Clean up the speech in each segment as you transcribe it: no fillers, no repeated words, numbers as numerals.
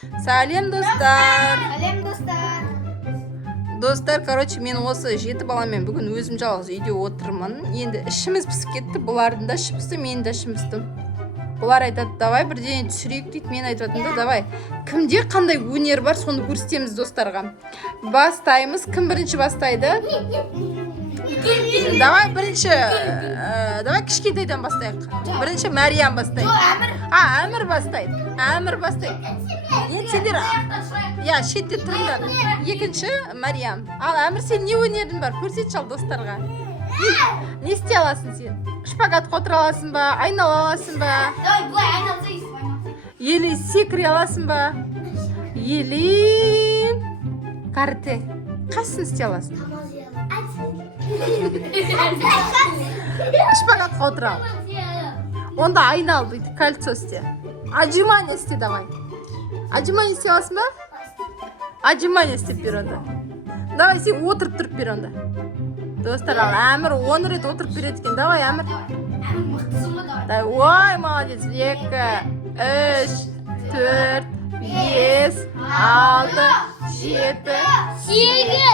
Сәлем достар. Сәлем достар. Достар, короче, мен осы 7 баламен бүгін өзім жалғыз үйде отырмын. Енді ішіміз пісіп кетті. Бұлардың да іші пісті, менің де ішім пісті. Бұлар айтады, давай бірдеңе түсірейік дейді. Мен айтыватырмын да, давай. Кімде қандай өнер бар, соны көрсетеміз достарға. Бастаймыз. Кім бірінші бастайды? Давай бірінші. Давай кішкентайдан бастайық. Бірінші Мәриям бастайды. Әмір бастайды. Әмір бастайды. Енді сендер шетте тұрыңдар. Екінші Мәриям. Ал Әмір, сен не өнерің бар? Көрсетші ал достарға. Не істей аласың сен? Шпагатқа отыра аласың ба? Айнала аласың ба? Давай, былай айналсайыз. Или секіре аласың ба? Или карате. Қайсысын істей аласың? Шпагатқа отыра ал. Онда айнал дейді, кольцо істе. Отжимание істе давай. Отжимание істей аласың ба? Отжимание істеп бер онда. Давай сен отырып тұрып бер онда. Достар, ал Әмір 10 рет отырып береді екен. Давай, Әмір. Әмір мықтысың ба, давай. Ой, молодец. 2, 3, 4, 5, 6, 7, 10.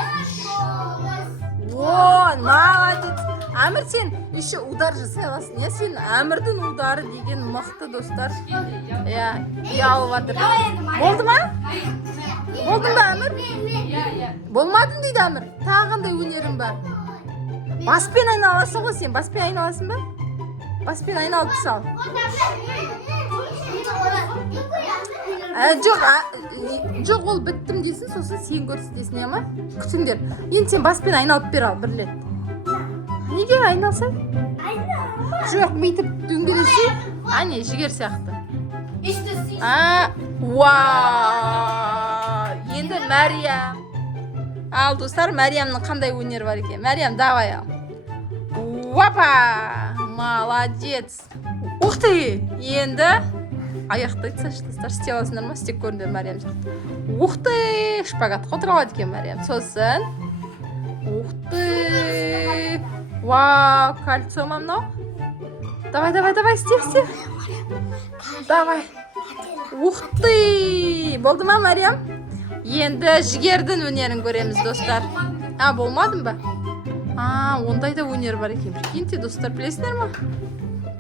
Молодец. Әмір, сен еще удар жасай аласың. Я сен Әмірдің удары деген мықты достар. Ұялып жатыр. Болды ма? Болды ма, Әмір? Болмадың дейді Әмір. Тағы қандай өнерің бар? Баспен айналасың ғой сен. Баспен айналасың ба? Баспен айналып сал. Жоқ, ол біттім дейсің, сосын сен көрсетесің, ема? Күтіңдер. Енді сен баспен айналып бер ал, бірлет. Неге айналсай? Жоқ, бүйтіп дөңгелесе. Әне, жігер сияқты. Енді Мәриям. Ал, достар, Мәриямның қандай өнері бар екен? Мәриям, давай ал. Опа! Молодец! Ух ты! Енді аяқты айтсашы, достар, істей аласыңдар ма? Істеп көріңдер Мәриям сияқты. Ух ты! Шпагатқа отыра алады екен Мәриям. Сосын. Ух ты! Вау, кольцо ма мынау? Давай, істе. Давай. Ух ты! Болды ма, Мәриям? Енді жігердің өнерін көреміз, достар. Болмадың ба? Ондай да өнер бар екен. Прикиньте, достар, білесіңдер ма?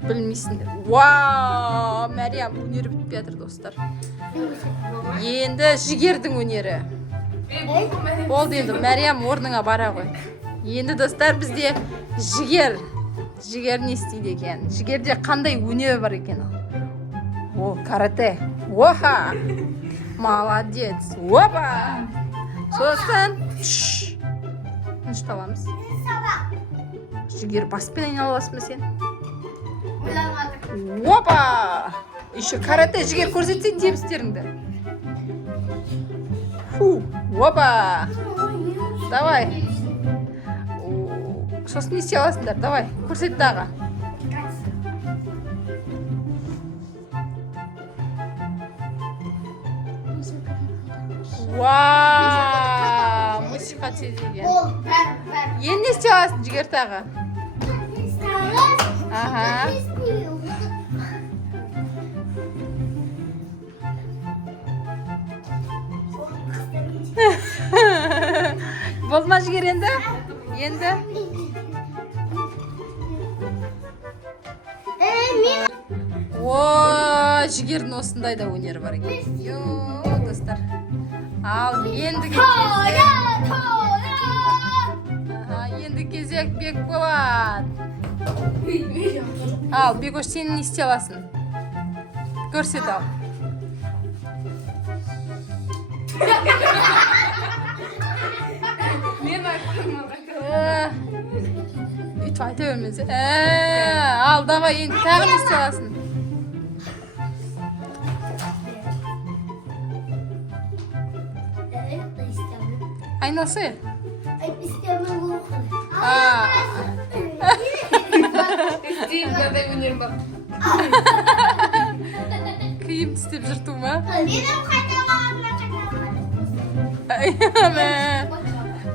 Білмейсіңдер. Вау! Мәриям өнері бітпей жатыр, достар. Енді жігердің өнері. Болды енді, Мәриям орныңа бара ғой. Енді, достар, бізде жігер. Жігер не істейді екен? Жігерде қандай өнері бар екен? О, карате. Оха! Молодец. Опа! Сосын. Тынышталамыз. Жігер, баспен айналасың ба сен? Опа! Еще карате жігер көрсетсең тебістеріңді. Опа! Давай. Сосын не істей аласыңдар? Давай, көрсет дағы. Вау! Мысиқа тезеген. Енді не істей аласың жігер тағы? Болды ма жігер енді? Енді? Жігердің осындай да өнері бар екен. Достар. Ал, енді кезек бек болады. Ал, Бекош, сен не істей аласың? Көрсет ал. Үйтіп айта бермесе. Ал, давай, енді тағы не істей аласың? Айналсы? Киім тістеп жырту ма?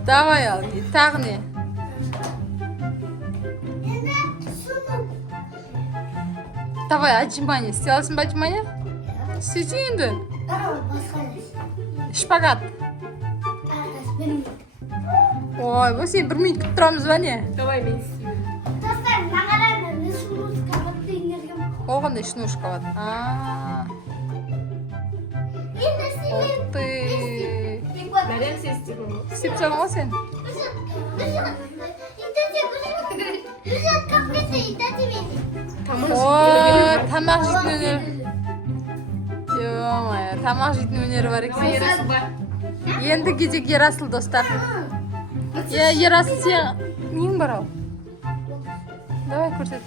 Давай ал, тағы не? Давай, отжимание. Істей аласың ба отжимание? Істейсің енді. Шпагат. Ой, бұл сен 1 минут күтіп тұрамыз ба не? Давай мен істеймін. Ол қандай шнушка бар? Ух ты. Мәриям сен істедің ғой. Істеп тұрсың ғой сен? Ой, тамақ жейтін өнер. Ё-моё, тамақ жейтін өнері бар екен. Ерасыл ба? Енді кезек Ерасыл достар. Ерасыл сен нең бар ал? Давай көрсет.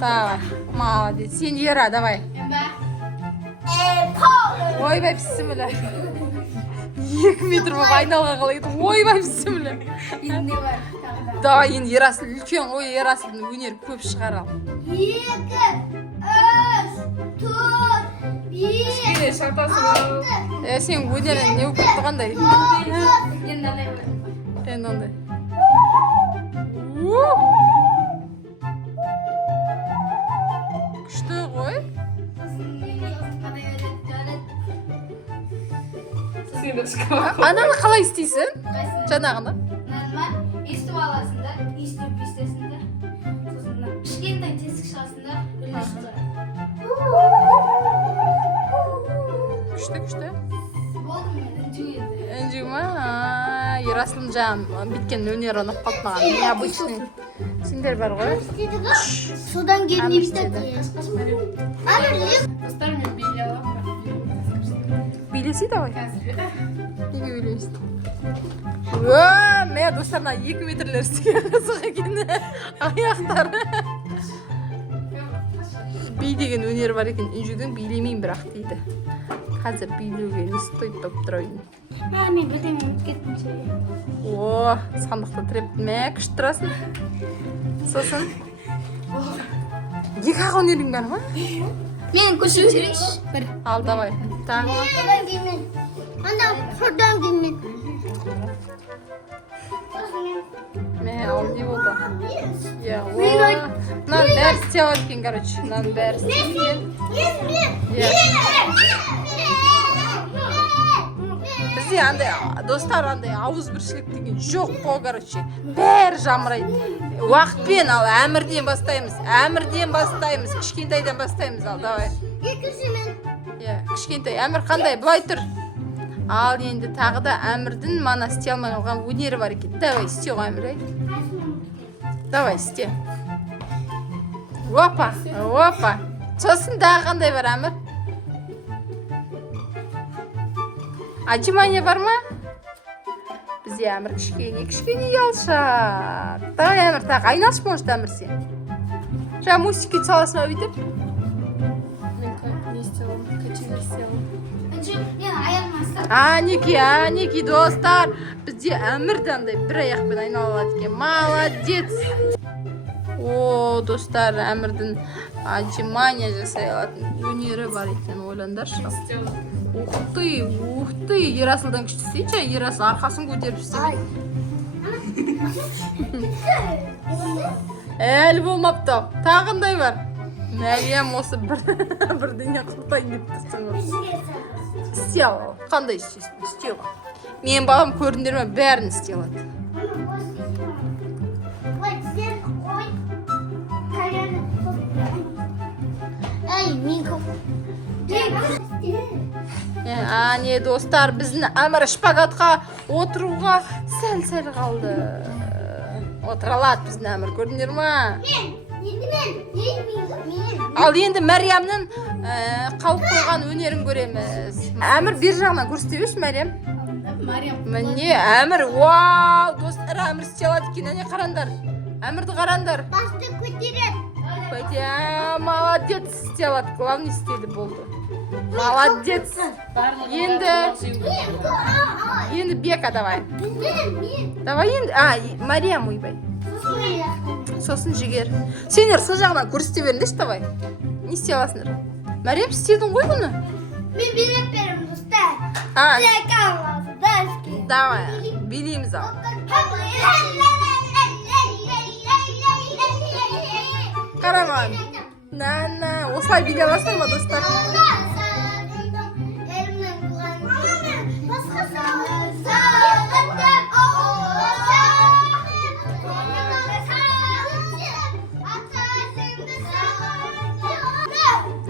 Давай, молодец. Сен Ера, давай. Ойбай бісімілі. 2 метр болып айналға қалайды. Ойбай бісімілі. Давай, енді Ерасыл үлкен ғой, Ерасылдың өнері көп шығар ал. 2, 3, 4, 5, Кішкене шатасың ал. Сен өнерің не болып кетті қандай? Енді андай болады. Енді ондай. Күшті ғой. Сен де шкаф. Ананы қалай істейсің? Жаңағыны. естіп аласыңдар, естіп естесіңдер. Сосын кішкентай тесік шығасыңдар, Күшті. болды мен үнжу енді. Энджи ма? Ерасылдың жаңағы біткен өнері ұнап қалды маған. Необычный. Сендер бар ғой. Содан кейін не бітеді? Достар мен билей аламын. Билесей давай. Қазір. Неге билемейсің? Мә достарына 2 метрлер істеген қызық екен. Аяқтары. Би деген өнері бар екен. Энджидің билемеймін бірақ дейді. Қазір билеуге не стоит деп тұрайын. Мен бірден ұмытып кеттім ше. О, сандықты тіреп мә күшті тұрасың. Сосын 2 ақ өнерің бар ма? Мен көшіп жүрейінші. Бір. Ал давай. Тағы ма? Содан кейін содан кейін Мә ал не болды? Мынаның бәрі істеп екен, короче. Мынаның бәрі істеген. Бізде андай достар андай ауызбіршілік деген жоқ қой, короче. Бәрі жамырайды. Уақытпен ал әмірден бастаймыз. Кішкентайдан бастаймыз ал, давай. Кішкентай әмір қандай? Бұлай тұр. Ал енді тағы да әмірдің мана істей алмай қалған өнері бар екен. Давай істе ғой әмір, ай. Давай істе. Опа. Сосын дағы қандай бар әмір? Отжимание бар ма? Бізде әмір кішкене ұялшақ. Давай әмір тағы айналшы может әмір сен. Жаңа мустики саласың ба бүйтіп? Мен не істеуім? Качелер істеуім. Мен аяғыма ұстап. Неки достар. Бізде әмірді андай бір аяқпен айнала алады екен. Молодец. О, достар, әмірдің отжимание жасай алатын өнері бар екен, ойландаршы. Ух ты, Ерасылдан күшті істейші, Ерасыл арқасын көтеріп істейді. Әлі болмапты. Тағындай бар. Мәриям осы бірдеңе құлтайын деп тұрсың ғой. Істей ал. Қандай істейсің? Істей ғой. Мен балам көрдіңдер ме? Бәрін істей алады. Не достар, біздің әмір шпагатқа отыруға сәл қалды. Отыра алады біздің әмір, көрдіңдер ма? Ал енді Мәриямның қауып қойған өнерін көреміз. Әмір бер жағынан көрсетебеші, Мәриям. Міне, әмір, вау, достар, әмір істей алады екен, әне қарандар. Әмірді қарандар. Басты көтереді. Молодец, істей алады, главный істеді болды. Молодец. Енді Бека давай. Давай енді, Мәриям ойбай. Сосын жігер. Сендер сол жағынан көрсете беріңдерші, давай. Не істей аласыңдар? Мәриям істедің ғой бұны? Мен билеп беремін, достар. А. Білек аласың, дәлізге. Давай, билейміз ал. Қараман. Осылай билей аласыңдар ма, достар?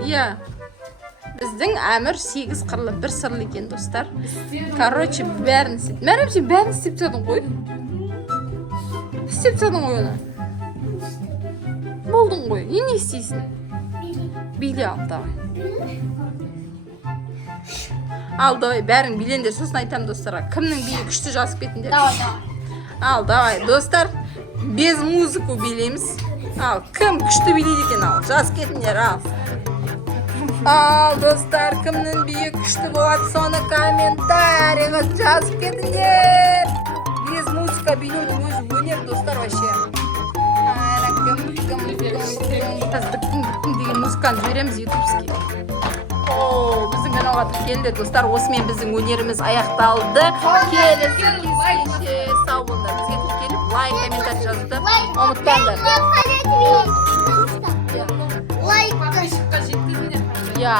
Иә. Біздің әмір 8 қырлы, 1 сырлы екен, достар. Короче, бәрін істейді. Мәрем, сен бәрін істеп тастадың ғой. Істеп тастадың ғой оны. Болдың ғой. Не істейсің? Биле ал, давай. Ал, давай, бәрін билендер, сосын айтам достарға. Кімнің биі күшті жазып кетіндер. Ал, давай, достар, без музыку билейміз. Ал, кім күшті билейді екен, ал, жазып кетіндер, ал. Ал, достар, кімнің биі күшті болады, соны комментарийға жазып кетіндер. Без музыка билеудің өзі өнер, достар, вообще. Деген музыканы жібереміз ютубский. Біздің каналға тіркелді, достар. Осымен біздің өнеріміз аяқталды. Келесі кездескенше сау болыңдар. Бізге тіркеліп, лайк, комментарий жазуды ұмытпаңдар. Лайк. Подписчикқа жеткізіңдер. Я.